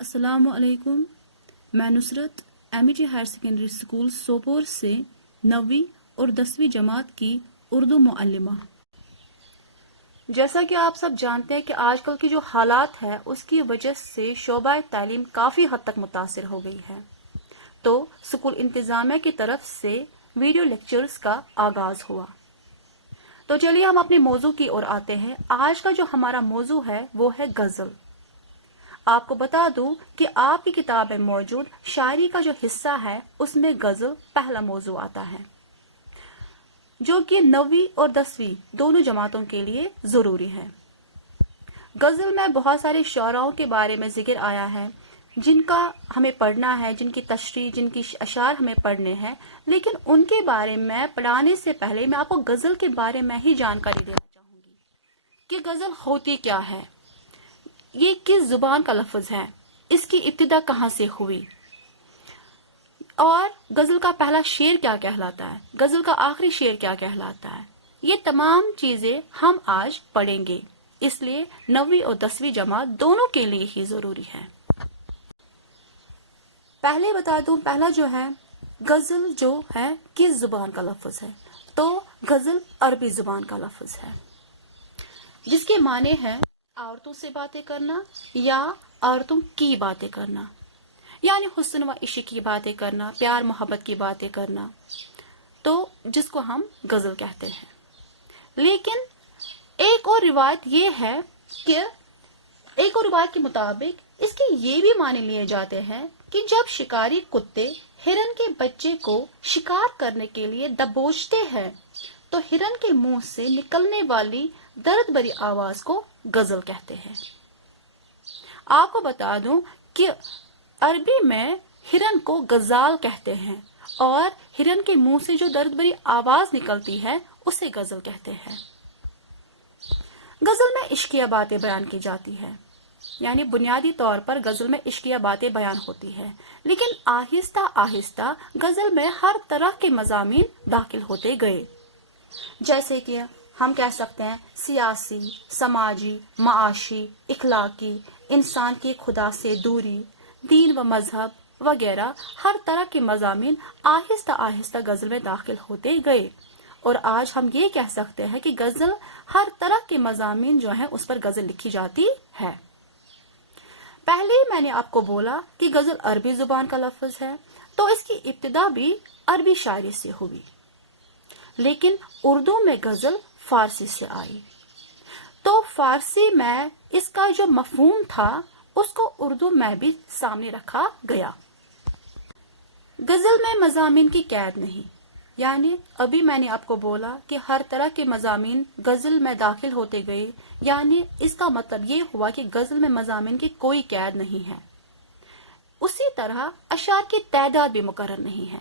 अस्सलामु अलैकुम। मैं Nusrat MET higher secondary school Sopore से 9वीं और 10वीं जमात की उर्दू मुअल्लिमा। जैसा कि आप सब जानते हैं कि आजकल की जो हालात है उसकी वजह से शोबा तालीम काफ़ी हद तक मुतासिर हो गई है, तो स्कूल इंतज़ामिया की तरफ से वीडियो लेक्चर्स का आगाज़ हुआ। तो चलिए हम अपने मौजू की ओर आते हैं। आज का जो हमारा मौजू है वो है गज़ल। आपको बता दूं कि आपकी किताब में मौजूद शायरी का जो हिस्सा है उसमें गज़ल पहला मौजू आता है, जो कि 9वीं और 10वीं दोनों जमातों के लिए ज़रूरी है। गज़ल में बहुत सारे शौराओं के बारे में जिक्र आया है जिनका हमें पढ़ना है, जिनकी तशरीह, जिनकी अशार हमें पढ़ने हैं, लेकिन उनके बारे में पढ़ाने से पहले मैं आपको गज़ल के बारे में ही जानकारी देना चाहूँगी कि गज़ल होती क्या है, ये किस जुबान का लफ्ज है, इसकी इब्तिदा कहाँ से हुई और गजल का पहला शेर क्या कहलाता है, गजल का आखिरी शेर क्या कहलाता है। ये तमाम चीजें हम आज पढ़ेंगे, इसलिए 9वीं और 10वीं जमात दोनों के लिए ही जरूरी है। पहले बता दूं, पहला जो है गजल जो है किस जुबान का लफ्ज है, तो गजल अरबी जुबान का लफ्ज है जिसके माने हैं औरतों से बातें करना या औरतों की बातें करना, यानी हुस्न व इश्क की बातें करना, प्यार मोहब्बत की बातें करना, तो जिसको हम गजल कहते हैं। लेकिन एक और रिवायत ये है कि एक और रिवायत के मुताबिक इसके ये भी माने लिए जाते हैं कि जब शिकारी कुत्ते हिरन के बच्चे को शिकार करने के लिए दबोचते हैं तो हिरन के मुंह से निकलने वाली दर्द भरी आवाज को गजल कहते हैं। आपको बता दूं कि अरबी में हिरन को गजाल कहते हैं और हिरन के मुंह से जो दर्द भरी आवाज निकलती है उसे गजल कहते हैं। गजल में इश्किया बातें बयान की जाती है, यानी बुनियादी तौर पर गजल में इश्किया बातें बयान होती है, लेकिन आहिस्ता आहिस्ता गजल में हर तरह के मजामीन दाखिल होते गए, जैसे कि हम कह सकते हैं सियासी, समाजी, माशी, इखलाकी, इंसान की खुदा से दूरी, दीन व मजहब वगैरह हर तरह के मजामीन आहिस्ता आहिस्ता गजल में दाखिल होते गए और आज हम ये कह सकते हैं कि गजल हर तरह के मजामीन जो है उस पर गजल लिखी जाती है। पहले ही मैंने आपको बोला कि गजल अरबी जुबान का लफ्ज है, तो इसकी इब्तिदा भी अरबी शायरी से हुई, लेकिन उर्दू में गजल फारसी से आई, तो फारसी में इसका जो मफहूम था उसको उर्दू में भी सामने रखा गया। गजल में मजामीन की कैद नहीं, यानी अभी मैंने आपको बोला कि हर तरह के मजामीन गजल में दाखिल होते गए, यानी इसका मतलब ये हुआ कि गजल में मजामीन की कोई कैद नहीं है। उसी तरह अशार की तादाद भी मुकर्रर नहीं है,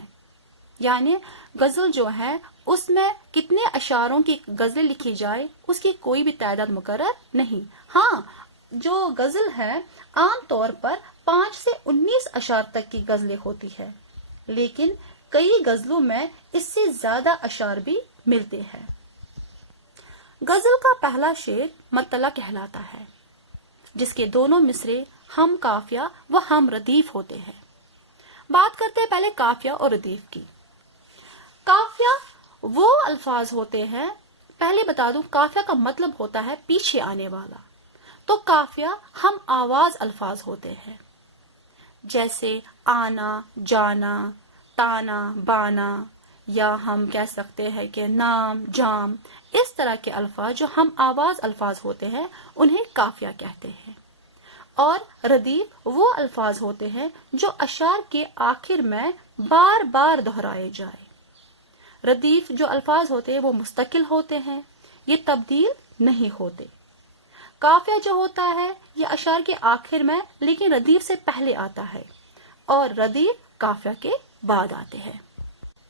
यानी गजल जो है उसमें कितने अशारों की गजल लिखी जाए उसकी कोई भी तादाद मुकर्रर नहीं। हाँ, जो गजल है आम तौर पर 5 से 19 अशार तक की गजलें होती है, लेकिन कई गजलों में इससे ज्यादा अशार भी मिलते हैं। गजल का पहला शेर मतला कहलाता है, जिसके दोनों मिसरे हम काफिया व हम रदीफ होते हैं। बात करते हैं पहले काफिया और रदीफ की। काफिया वो अल्फाज होते हैं, पहले बता दूं काफिया का मतलब होता है पीछे आने वाला, तो काफिया हम आवाज अल्फाज होते हैं, जैसे आना, जाना, ताना, बाना, या हम कह सकते हैं कि नाम, जाम, इस तरह के अल्फाज जो हम आवाज अल्फाज होते हैं उन्हें काफिया कहते हैं। और रदीफ वो अल्फाज होते हैं जो अशार के आखिर में बार बार दोहराए जाए। रदीफ जो अल्फाज होते हैं वो मुस्तकिल होते हैं, ये तब्दील नहीं होते। काफिया जो होता है ये अशार के आखिर में लेकिन रदीफ से पहले आता है और रदीफ काफिया के बाद आते हैं।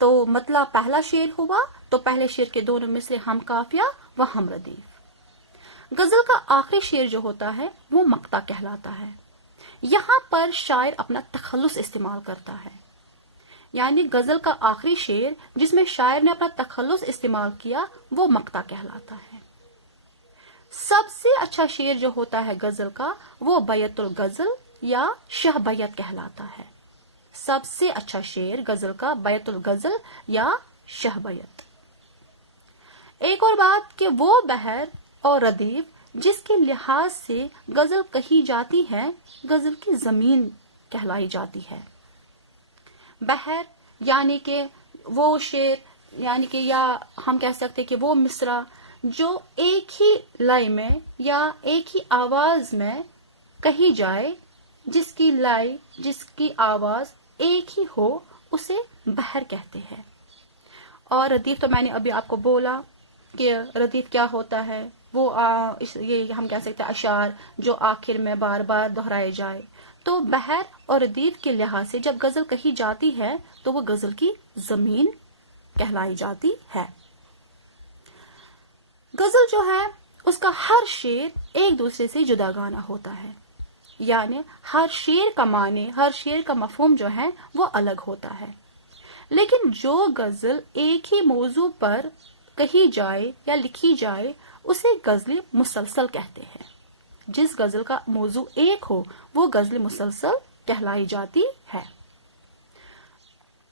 तो मतला पहला शेर हुआ, तो पहले शेर के दोनों में से हम काफिया व हम रदीफ। गजल का आखिरी शेर जो होता है वो मक्ता कहलाता है। यहाँ पर शायर अपना तखल्लुस इस्तेमाल करता है, यानी गजल का आखिरी शेर जिसमें शायर ने अपना तखल्लुस इस्तेमाल किया वो मक्ता कहलाता है। सबसे अच्छा शेर जो होता है गजल का वो बैतुल गजल یا شہ بیت کہلاتا ہے۔ سب سے اچھا شعر غزل کا بیت الغزل یا شہ بیت۔ ایک اور بات کہ وہ بحر اور ردیف جس کے لحاظ سے غزل کہی جاتی ہے غزل کی زمین کہلائی جاتی ہے۔ بحر یعنی کہ وہ شعر، یعنی کہ یا ہم کہہ سکتے کہ وہ مصرع جو ایک ہی لائن میں یا ایک ہی آواز میں کہی جائے، جس کی لائن، جس کی آواز ایک ہی ہو، اسے بحر کہتے ہیں۔ اور ردیف تو میں نے ابھی آپ کو بولا کہ ردیف کیا ہوتا ہے، وہ یہ ہم کہہ سکتے ہیں اشعار جو آخر میں بار بار دہرائے جائے۔ تو بحر اور ردیف کے لحاظ سے جب غزل کہی جاتی ہے تو وہ غزل کی زمین کہلائی جاتی ہے۔ غزل جو ہے اس کا ہر شعر ایک دوسرے سے جدا گانا ہوتا ہے، یعنی ہر شعر کا معنی، ہر شعر کا مفہوم جو ہے وہ الگ ہوتا ہے۔ لیکن جو غزل ایک ہی موضوع پر کہی جائے یا لکھی جائے اسے غزل مسلسل کہتے ہیں۔ جس غزل کا موضوع ایک ہو وہ غزل مسلسل کہلائی جاتی ہے۔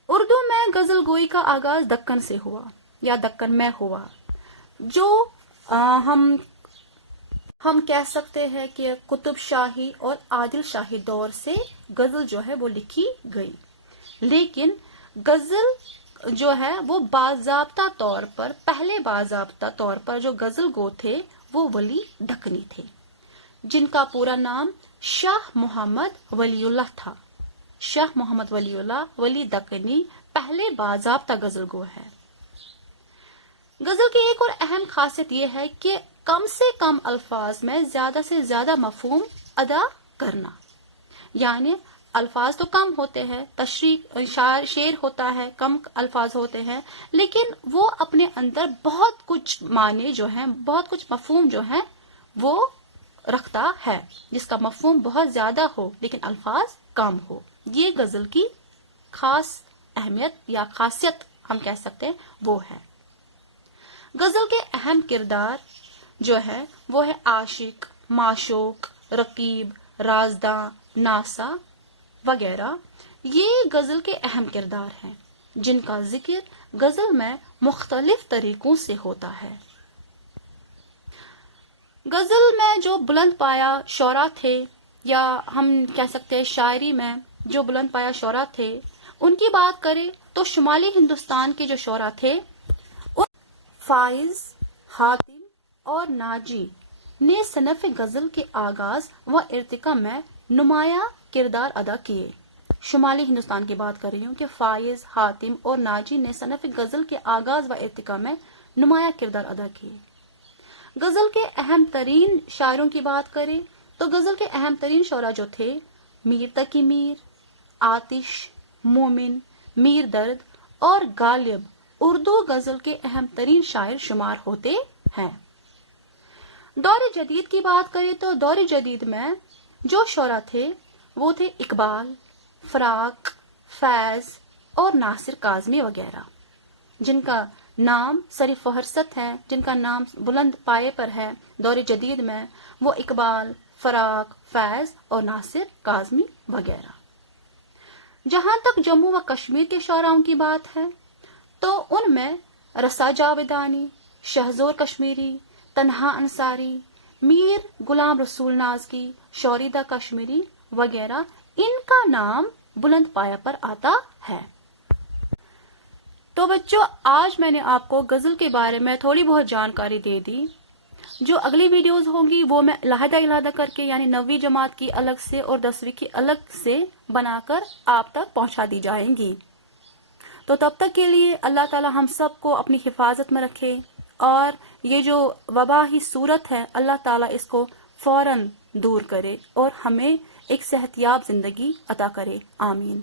اردو میں غزل گوئی کا آغاز دکن سے ہوا یا دکن میں ہوا، جو ہم کہہ سکتے ہیں کہ قطب شاہی اور عادل شاہی دور سے غزل جو ہے وہ لکھی گئی۔ لیکن غزل جو ہے وہ باضابطہ طور پر، پہلے باضابطہ طور پر جو غزل گو تھے وہ ولی دکنی تھے، جن کا پورا نام شاہ محمد ولی اللہ تھا۔ شاہ محمد ولی اللہ ولی دکنی پہلے باضابطہ غزل گو ہے۔ غزل کی ایک اور اہم خاصیت یہ ہے کہ کم سے کم الفاظ میں زیادہ سے زیادہ مفہوم ادا کرنا، یعنی الفاظ تو کم ہوتے ہیں، تشریح شعر ہوتا ہے، کم الفاظ ہوتے ہیں، لیکن وہ اپنے اندر بہت کچھ معنی جو ہیں، بہت کچھ مفہوم جو ہیں وہ رکھتا ہے، جس کا مفہوم بہت زیادہ ہو لیکن الفاظ کم ہو۔ یہ غزل کی خاص اہمیت یا خاصیت ہم کہہ سکتے ہیں وہ ہے۔ غزل کے اہم کردار جو ہے وہ ہے عاشق، معشوق، رقیب، رازداں، ناسا وغیرہ۔ یہ غزل کے اہم کردار ہیں جن کا ذکر غزل میں مختلف طریقوں سے ہوتا ہے۔ غزل میں جو بلند پایا شعراء تھے، یا ہم کہہ سکتے ہیں شاعری میں جو بلند پایا شعراء تھے، ان کی بات کریں تو شمالی ہندوستان کے جو شعراء تھے، فائز، حاتم اور ناجی نے صنف غزل کے آغاز و ارتقاء میں نمایاں کردار ادا کیے۔ شمالی ہندوستان کی بات کر رہی ہوں کہ فائز، حاتم اور ناجی نے صنف غزل کے آغاز و ارتقاء میں نمایاں کردار ادا کیے۔ غزل کے اہم ترین شاعروں کی بات کریں تو غزل کے اہم ترین شعراء جو تھے، میر تقی میر، آتش، مومن، میر درد اور غالب اردو غزل کے اہم ترین شاعر شمار ہوتے ہیں۔ دور جدید کی بات کریں تو دور جدید میں جو شعراء تھے وہ تھے اقبال، فراق، فیض اور ناصر کاظمی وغیرہ، جن کا نام سر فہرست ہے، جن کا نام بلند پائے پر ہے دور جدید میں، وہ اقبال، فراق، فیض اور ناصر کاظمی وغیرہ۔ جہاں تک جموں و کشمیر کے شاعراؤں کی بات ہے تو ان میں رسا جاویدانی، شہزور کشمیری، تنہا انصاری، میر غلام رسول نازکی، شوریدہ کشمیری وغیرہ، ان کا نام بلند پایا پر آتا ہے۔ تو بچوں، آج میں نے آپ کو غزل کے بارے میں تھوڑی بہت جانکاری دے دی۔ جو اگلی ویڈیوز ہوں گی وہ میں علیحدہ کر کے، یعنی 9ویں جماعت کی الگ سے اور 10ویں کی الگ سے بنا کر آپ تک پہنچا دی جائیں گی۔ تو تب تک کے لیے اللہ تعالی ہم سب کو اپنی حفاظت میں رکھے، اور یہ جو وبائی صورت ہے اللہ تعالی اس کو فوراً دور کرے اور ہمیں ایک صحت یاب زندگی عطا کرے۔ آمین۔